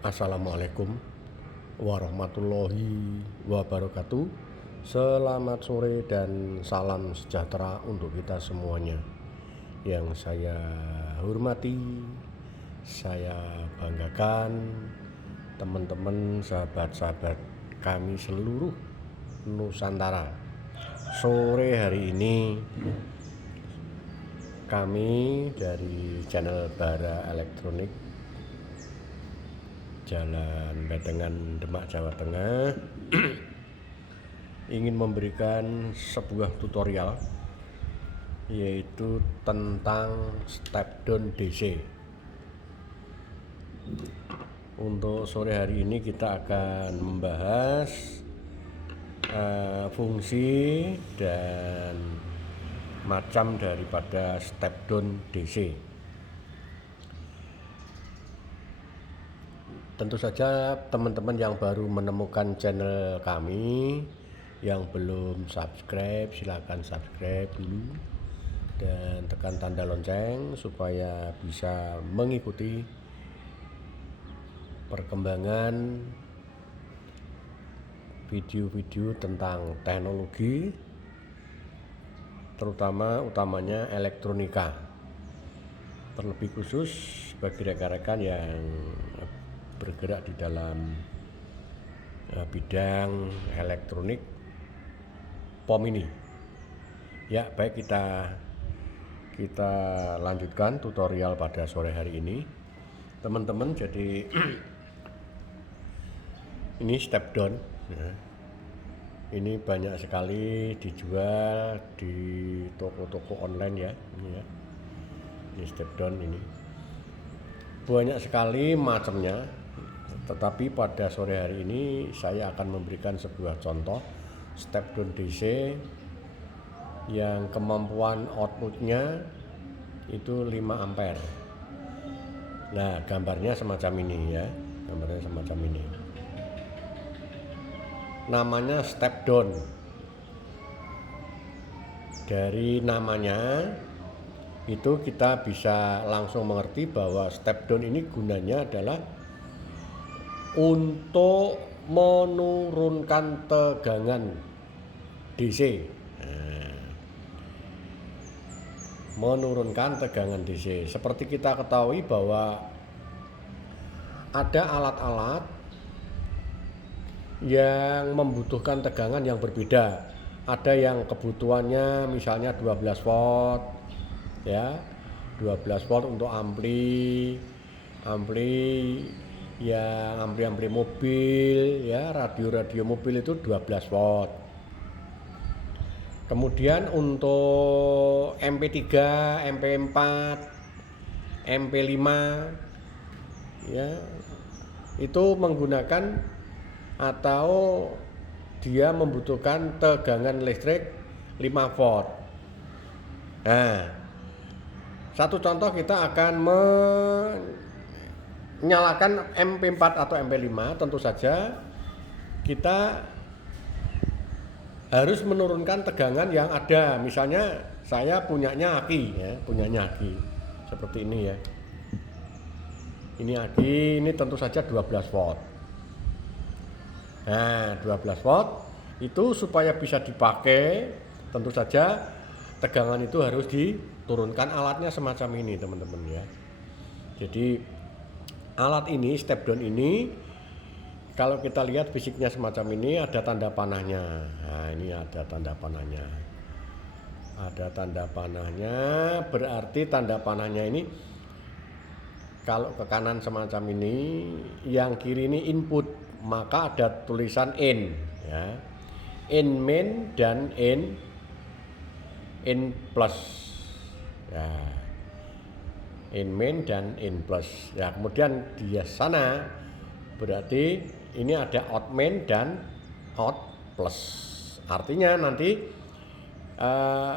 Assalamualaikum warahmatullahi wabarakatuh. Selamat sore dan salam sejahtera untuk kita semuanya. Yang saya hormati, saya banggakan teman-teman, sahabat-sahabat kami seluruh Nusantara. Sore hari ini kami dari channel Bara Elektronik Jalan Badengan, Demak, Jawa Tengah ingin memberikan sebuah tutorial, yaitu tentang step down DC. Untuk sore hari ini kita akan membahas fungsi dan macam daripada step down DC. Tentu saja teman-teman yang baru menemukan channel kami, yang belum subscribe, silakan subscribe dulu dan tekan tanda lonceng supaya bisa mengikuti perkembangan video-video tentang teknologi, utamanya elektronika, terlebih khusus bagi rekan-rekan yang bergerak di dalam bidang elektronik POM ini. Ya, baik, kita lanjutkan tutorial pada sore hari ini, teman-teman. Jadi ini step down ya. Ini banyak sekali dijual di toko-toko online ya. Ini step down ini banyak sekali macamnya. Tetapi pada sore hari ini saya akan memberikan sebuah contoh step down DC yang kemampuan outputnya itu 5 ampere. Nah, gambarnya semacam ini ya, namanya step down. Dari namanya itu kita bisa langsung mengerti bahwa step down ini gunanya adalah untuk menurunkan tegangan DC. Menurunkan tegangan DC. Seperti kita ketahui bahwa ada alat-alat yang membutuhkan tegangan yang berbeda. Ada yang kebutuhannya misalnya 12 volt ya, 12 volt untuk ampli ya, ampli mobil ya, radio mobil itu 12 volt. Kemudian untuk MP3, MP4, MP5 ya, itu menggunakan atau dia membutuhkan tegangan listrik 5 volt. Nah, satu contoh, kita akan menyalakan MP4 atau MP5. Tentu saja kita harus menurunkan tegangan yang ada. Misalnya saya punyanya aki ya, seperti ini ya. Ini aki, ini tentu saja 12 volt. Nah, 12 volt itu supaya bisa dipakai, tentu saja tegangan itu harus diturunkan. Alatnya semacam ini, teman-teman ya. Jadi alat ini, step down ini, kalau kita lihat fisiknya semacam ini, ada tanda panahnya. Nah, ini ada tanda panahnya. Berarti tanda panahnya ini, kalau ke kanan semacam ini, yang kiri ini input, maka ada tulisan in ya. In main dan in plus ya. In main dan in plus ya. Kemudian di sana berarti ini ada out main dan out plus. Artinya nanti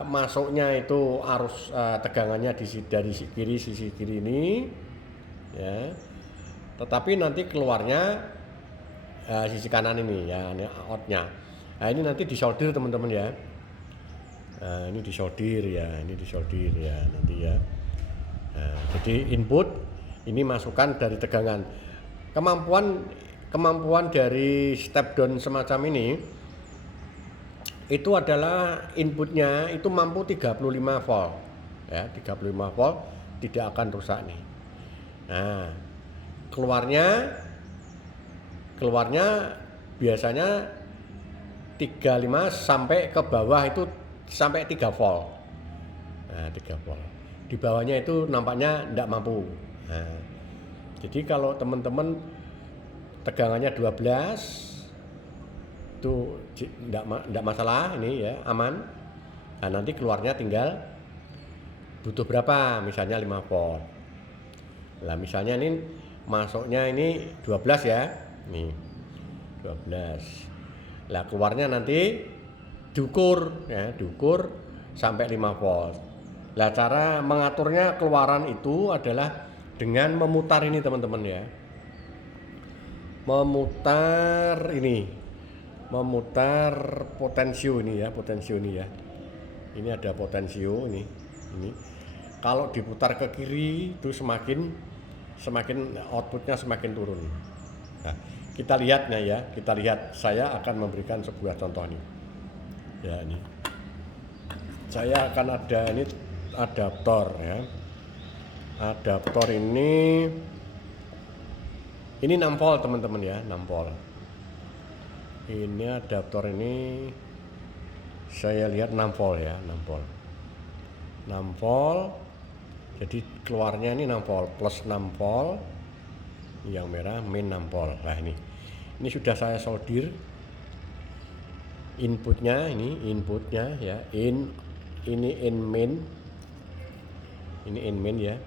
masuknya itu arus tegangannya dari sisi kiri ini ya. Tetapi nanti keluarnya sisi kanan ini ya, ini outnya. Nah, ini nanti disolder, teman-teman ya. Nah, ini disolder ya, nanti ya. Nah, jadi input ini masukan dari tegangan. kemampuan dari step down semacam ini itu adalah inputnya itu mampu 35 volt ya, 35 volt tidak akan rusak nih. Nah, keluarnya biasanya 35 sampai ke bawah itu sampai 3 volt. Nah, 3 volt. Di bawahnya itu nampaknya tidak mampu. Nah, jadi kalau teman-teman tegangannya 12 itu tidak masalah, ini ya aman. Nah, nanti keluarnya tinggal butuh berapa, misalnya 5 volt. Lah misalnya ini masuknya ini 12 ya, nih 12. Lah keluarnya nanti diukur ya, diukur sampai 5 volt. Lah cara mengaturnya keluaran itu adalah dengan memutar ini teman-teman ya. Memutar potensio ini ya, potensio ini ya. Ini ada potensio ini. Kalau diputar ke kiri itu semakin outputnya semakin turun. Nah, kita lihatnya ya, saya akan memberikan sebuah contoh nih. Ya ini. Saya akan ada ini adaptor ya. Adaptor ini 6 volt teman-teman ya, 6 volt. Ini adaptor ini saya lihat 6 volt ya, 6 volt. 6 volt. Jadi keluarnya ini 6 volt plus 6 volt. Yang merah min 6 volt. Nah ini sudah saya solder. Inputnya ya, ini in main. Ini in main ya.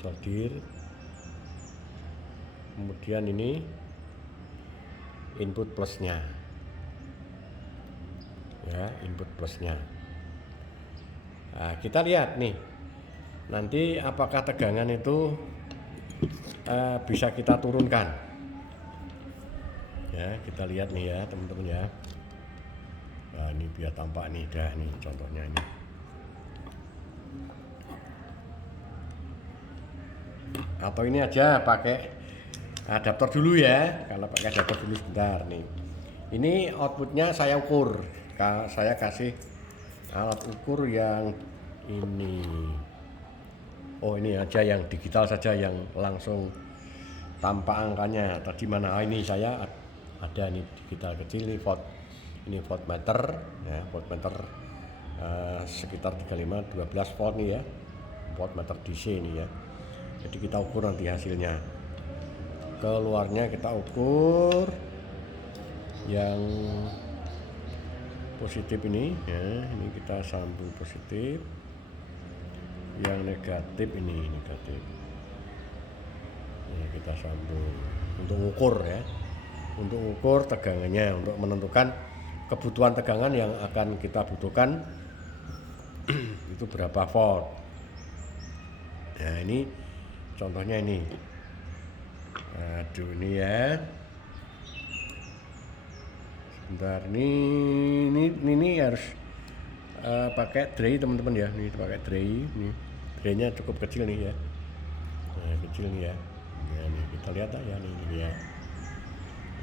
Solder. Kemudian ini input plusnya. Ya, input plusnya. Nah, kita lihat nih. Nanti apakah tegangan itu bisa kita turunkan. Ya, kita lihat nih ya, teman-teman ya. Nah, ini biar tampak nih dah nih contohnya ini. Atau ini aja pakai adaptor dulu ya. Kalau pakai adaptor dulu sebentar nih. Ini outputnya saya ukur. Saya kasih alat ukur yang ini. Oh ini aja yang digital saja, yang langsung tanpa angkanya. Tadi mana? Ini saya ada nih digital kecil nih voltmeter ya, voltmeter sekitar 35 12 volt nih ya, voltmeter DC ini ya. Jadi kita ukur nanti hasilnya. Keluarnya kita ukur yang positif ini ya, ini kita sambung positif. Yang negatif ini negatif. Ini kita sambung untuk ukur ya. Untuk ukur tegangannya, untuk menentukan kebutuhan tegangan yang akan kita butuhkan itu berapa volt. Nah, ini contohnya ini. Aduh ini ya. Sebentar ini harus pakai tray teman-teman ya. Nih pakai tray nih. Traynya cukup kecil nih ya. Nah, kecil nih ya. Nah, ini kita lihat ya nih ya.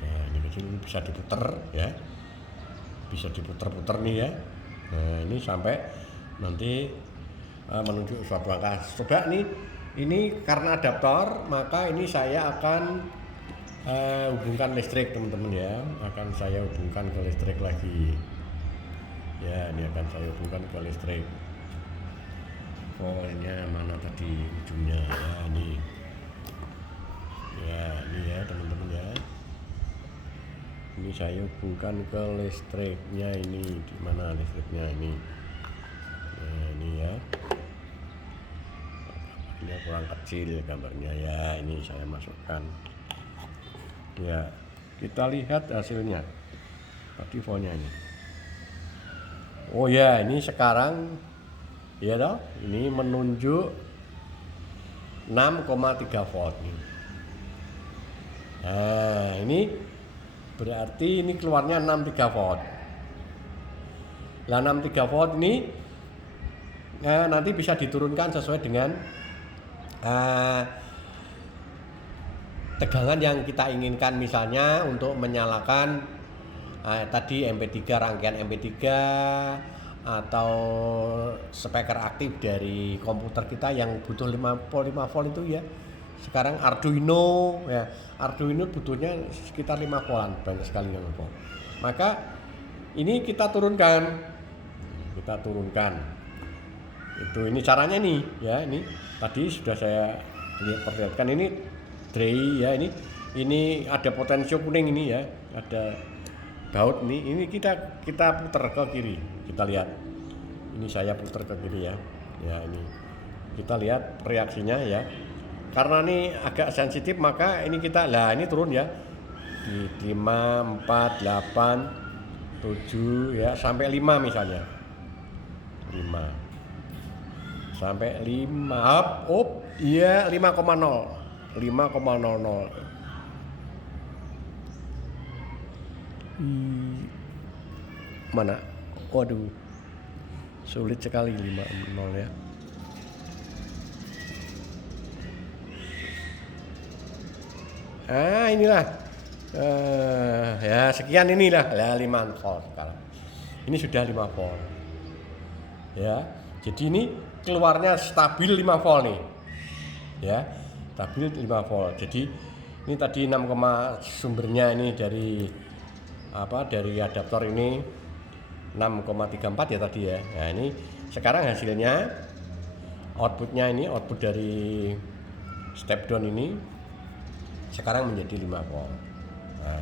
Nah, ini kecil, ini bisa diputer ya. Bisa diputer-puter nih ya. Nah, ini sampai nanti menuju suatu angka. Coba nih, ini karena adaptor, maka ini saya akan hubungkan listrik teman-teman ya. Akan saya hubungkan ke listrik lagi. Ya, ini akan saya hubungkan ke listrik. Poinnya mana tadi ujungnya ya, ini. Ya, ini ya teman-teman ya. Ini saya hubungkan ke listriknya ini. Di mana listriknya ini? Nah, ini ya. Ini kurang kecil gambarnya ya. Ini saya masukkan. Ya, kita lihat hasilnya. Tadi voltnya ini. Oh ya, ini sekarang ya toh, ini menunjuk 6,3 volt nih. Nah, ini berarti ini keluarnya 63 volt. Lah 63 volt ini nanti bisa diturunkan sesuai dengan tegangan yang kita inginkan, misalnya untuk menyalakan tadi MP3, rangkaian MP3 atau speaker aktif dari komputer kita yang butuh 5 volt itu ya. Sekarang Arduino ya, Arduino butuhnya sekitar 5 voltan, banyak sekali 5 volt. Maka ini kita turunkan. Ini caranya nih ya, ini tadi sudah saya perlihatkan, ini tray ya, ini ada potensio kuning ini ya, ada baut ini kita putar ke kiri, kita lihat. Ini saya putar ke kiri ya. Ya, ini kita lihat reaksinya ya. Karena ini agak sensitif, maka ini ini turun ya. Di 5, 4, 8, 7 ya, sampai 5 misalnya. 5 sampai 5 up, iya 5,0 5,00. Mana? Waduh, sulit sekali 5,0 ya. Inilah ya, sekian inilah 5 volt sekarang. Ini sudah 5 volt ya. Jadi ini keluarnya stabil 5 volt nih ya, stabil 5 volt. Jadi ini tadi 6, sumbernya ini dari adaptor ini 6,34 ya tadi ya. Nah, ini sekarang hasilnya outputnya, ini output dari step down ini sekarang menjadi 5 volt. Nah,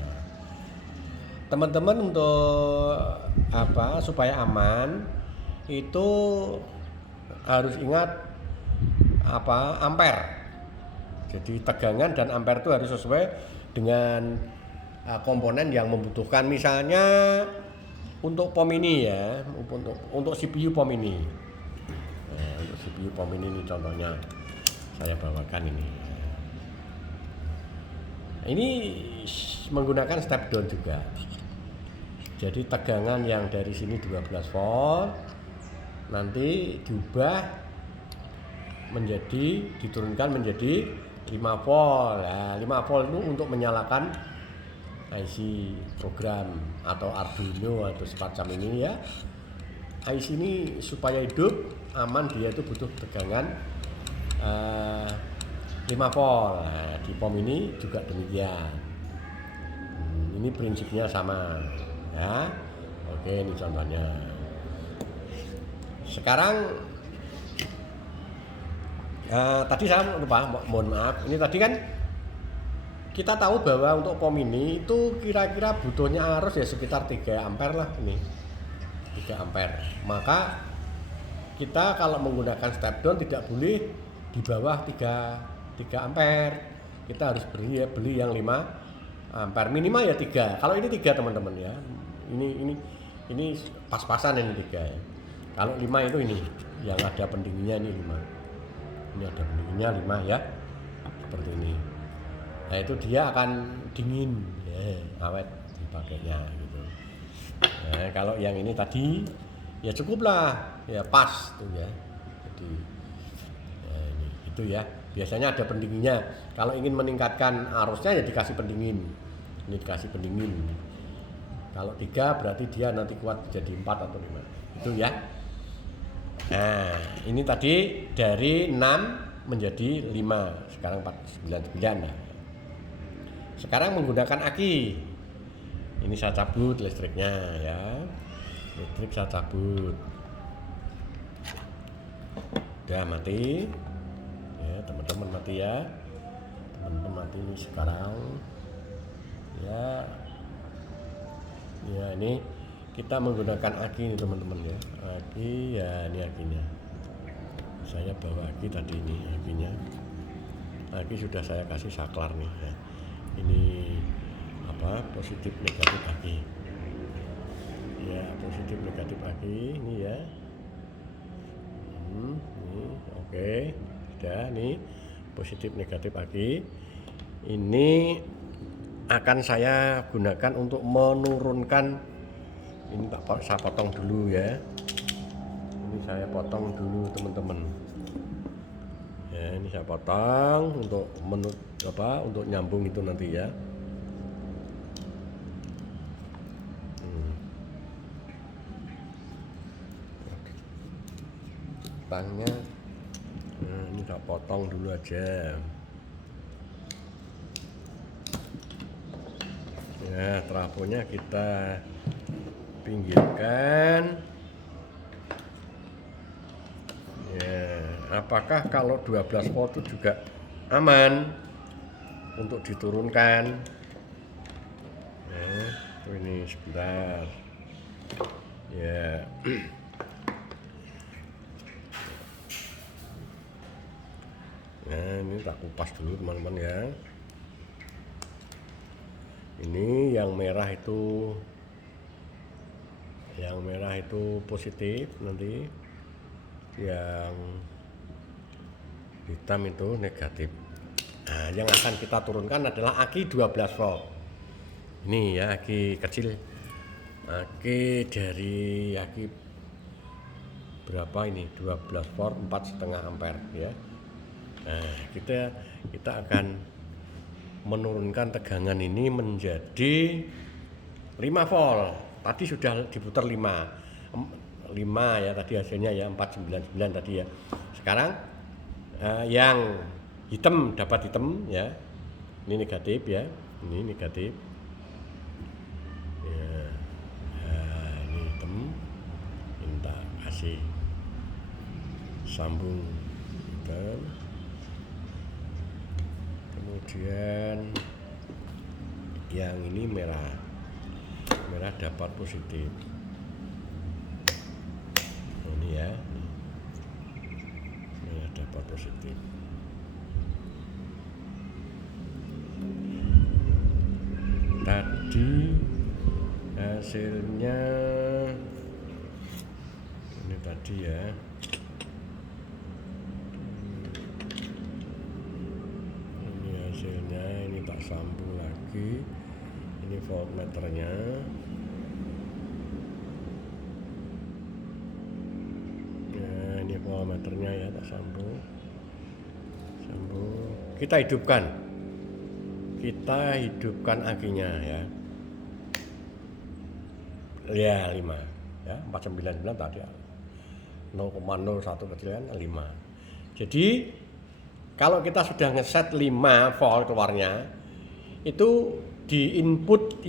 teman-teman, untuk supaya aman itu harus ingat ampere. Jadi tegangan dan ampere itu harus sesuai dengan komponen yang membutuhkan. Misalnya untuk POM ini ya, untuk CPU POM ini. Nah, untuk CPU POM ini contohnya saya bawakan ini. Ini menggunakan step down juga. Jadi tegangan yang dari sini 12 volt nanti diturunkan menjadi 5 volt. Nah, 5 volt itu untuk menyalakan IC program atau Arduino atau semacam ini ya. IC ini supaya hidup aman, dia itu butuh tegangan 5 volt. Nah, di POM ini juga demikian. Ini prinsipnya sama ya. Oke, ini contohnya. Sekarang tadi saya lupa, mohon maaf. Ini tadi kan kita tahu bahwa untuk POM ini itu kira-kira butuhnya arus ya sekitar 3 ampere lah ini. 3 ampere. Maka kita kalau menggunakan step down tidak boleh di bawah 3 ampere. Kita harus beli yang 5 ampere, minimal ya 3. Kalau ini 3 teman-teman ya. Ini pas-pasan ini 3 ya. Kalau 5 itu ini yang ada pendinginnya, ini 5. Ini ada pendinginnya 5 ya. Seperti ini. Nah, itu dia akan dingin ya, awet dipakainya gitu. Nah, kalau yang ini tadi ya cukuplah ya, pas tuh ya. Jadi ini itu ya. Biasanya ada pendinginnya. Kalau ingin meningkatkan arusnya ya dikasih pendingin. Ini dikasih pendingin. Kalau 3 berarti dia nanti kuat jadi 4 atau 5. Itu ya. Nah, ini tadi dari 6 menjadi 5, sekarang 499 ya. Sekarang menggunakan aki. Ini saya cabut listriknya ya. Listrik saya cabut. Udah mati. Ya, teman-teman mati ya. Teman-teman mati ini sekarang. Ya. Ya, ini kita menggunakan aki ini teman-teman ya. Aki ya, ini akinya. Saya bawa aki tadi, ini akinya. Aki sudah saya kasih saklar nih ya. Ini positif negatif aki. Ya, positif negatif aki ini ya. Ini oke. Sudah nih positif negatif aki. Ini akan saya gunakan untuk menurunkan. Ini saya potong dulu ya. Ini saya potong dulu teman-teman. Ya. Ya, ini saya potong untuk untuk nyambung itu nanti ya. Tangnya, nah, ini saya potong dulu aja. Ya, trafonya kita pinggirkan. Ya, apakah kalau 12 volt itu juga aman untuk diturunkan? Nah, ini sebentar. Ya. Nah, ini tak kupas dulu teman-teman ya. Ini yang merah itu positif, nanti yang hitam itu negatif. Nah, yang akan kita turunkan adalah aki 12 volt. Ini ya, aki kecil. Aki dari aki berapa ini? 12 volt 4,5 ampere ya. Nah, kita akan menurunkan tegangan ini menjadi 5 volt. Tadi sudah diputar 5 ya tadi hasilnya ya, 499 tadi ya. Sekarang yang hitam dapat hitam ya. Ini negatif ya. Ini negatif. Ya. Nah, ini hitam. Minta kasih sambung hitam. Kemudian yang ini merah dapat positif. Ini ya, merah dapat positif. Tadi hasilnya ini tadi ya. Ini hasilnya, ini tak sambung lagi. Ini voltmeternya. Nah, ini voltmeternya ya, tak sambung. Kita hidupkan akinya ya. Ya 5 ya, 499 tadi 0,01 kecil kan 5. Jadi kalau kita sudah ngeset 5 volt keluarnya, itu di input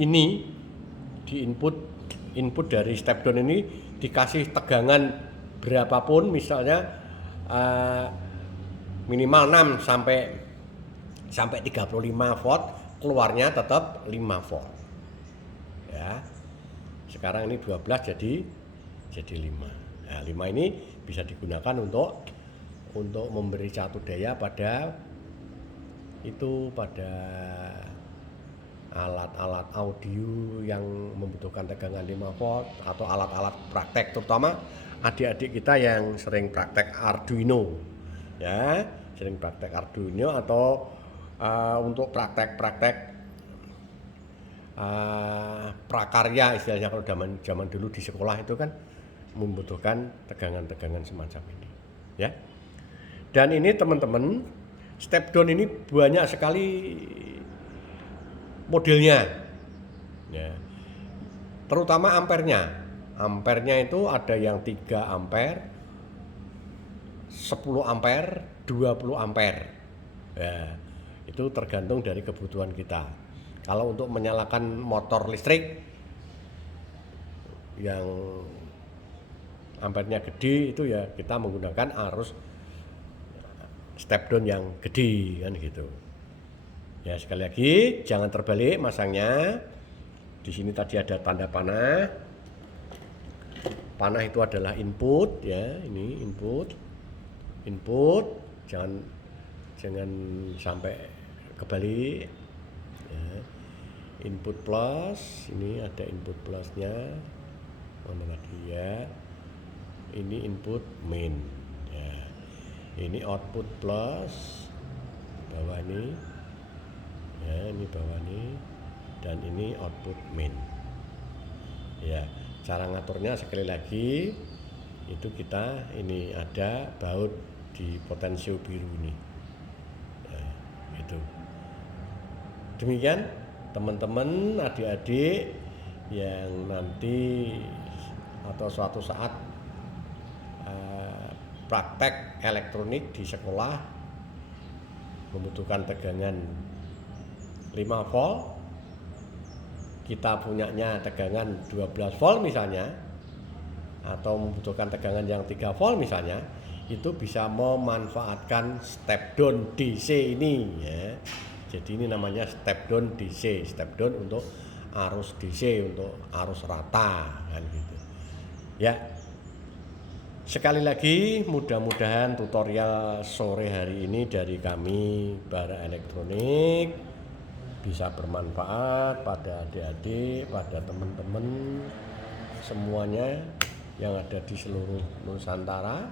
dari step down ini dikasih tegangan berapapun, misalnya minimal 6 sampai 35 volt, keluarnya tetap 5 volt ya. Sekarang ini 12 jadi 5. Nah, 5 ini bisa digunakan untuk memberi satu daya pada alat-alat audio yang membutuhkan tegangan 5 volt atau alat-alat praktek, terutama adik-adik kita yang sering praktek Arduino ya, atau untuk praktek prakarya istilahnya, kalau zaman dulu di sekolah itu kan membutuhkan tegangan-tegangan semacam ini ya. Dan ini teman-teman, step down ini banyak sekali modelnya ya, terutama ampernya itu ada yang 3 ampere, 10 ampere, 20 ampere ya. Itu tergantung dari kebutuhan kita. Kalau untuk menyalakan motor listrik yang ampernya gede itu ya, kita menggunakan arus step down yang gede kan gitu. Ya, sekali lagi jangan terbalik masangnya. Di sini tadi ada tanda panah. Panah itu adalah input ya, ini input. Jangan sampai kebalik. Ya. Input plus, ini ada input plusnya. Mana lagi ya? Ini input main. Ya. Ini output plus, bawah ini. Ya, ini bawah ini, dan ini output main. Ya, cara ngaturnya sekali lagi itu kita ini ada baut di potensio biru ini. Nah, itu. Demikian teman-teman, adik-adik yang nanti atau suatu saat praktek elektronik di sekolah membutuhkan tegangan 5 volt, kita punyanya tegangan 12 volt misalnya, atau membutuhkan tegangan yang 3 volt misalnya, itu bisa memanfaatkan step down DC ini ya. Jadi ini namanya step down DC, step down untuk arus DC, untuk arus rata kan gitu. Ya. Sekali lagi mudah-mudahan tutorial sore hari ini dari kami Bara Elektronik bisa bermanfaat pada adik-adik, pada teman-teman semuanya yang ada di seluruh Nusantara.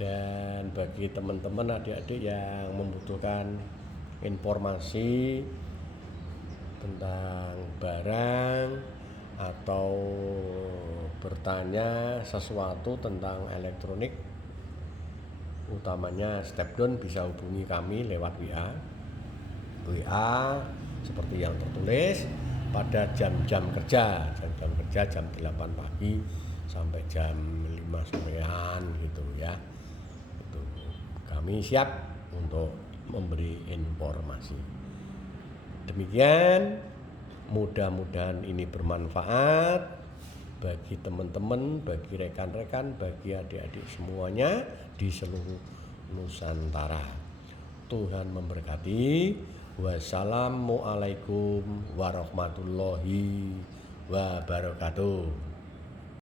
Dan bagi teman-teman adik-adik yang membutuhkan informasi tentang barang atau bertanya sesuatu tentang elektronik, utamanya step down, bisa hubungi kami lewat WA seperti yang tertulis pada jam-jam kerja, jam 8 pagi sampai jam 5 sorean gitu ya. Itu kami siap untuk memberi informasi. Demikian, mudah-mudahan ini bermanfaat bagi teman-teman, bagi rekan-rekan, bagi adik-adik semuanya di seluruh Nusantara. Tuhan memberkati. Wassalamualaikum warahmatullahi wabarakatuh.